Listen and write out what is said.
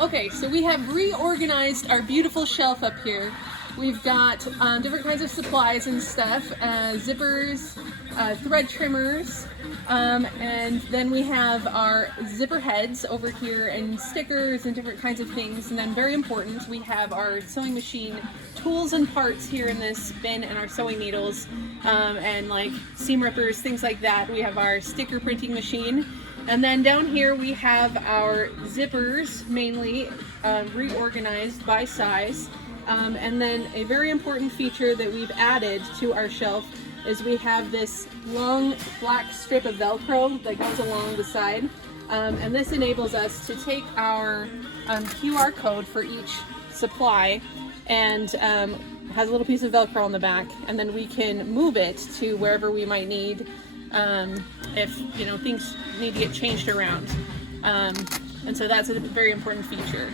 Okay, so we have reorganized our beautiful shelf up here. We've got different kinds of supplies and stuff, zippers, thread trimmers, and then we have our zipper heads over here and stickers and different kinds of things. And then very important, we have our sewing machine tools and parts here in this bin, and our sewing needles and like seam rippers, things like that. We have our sticker printing machine. And then down here we have our zippers, mainly reorganized by size. And then a very important feature that we've added to our shelf is we have this long black strip of Velcro that goes along the side. And this enables us to take our QR code for each supply and has a little piece of Velcro on the back, and then we can move it to wherever we might need if things need to get changed around. And so that's a very important feature.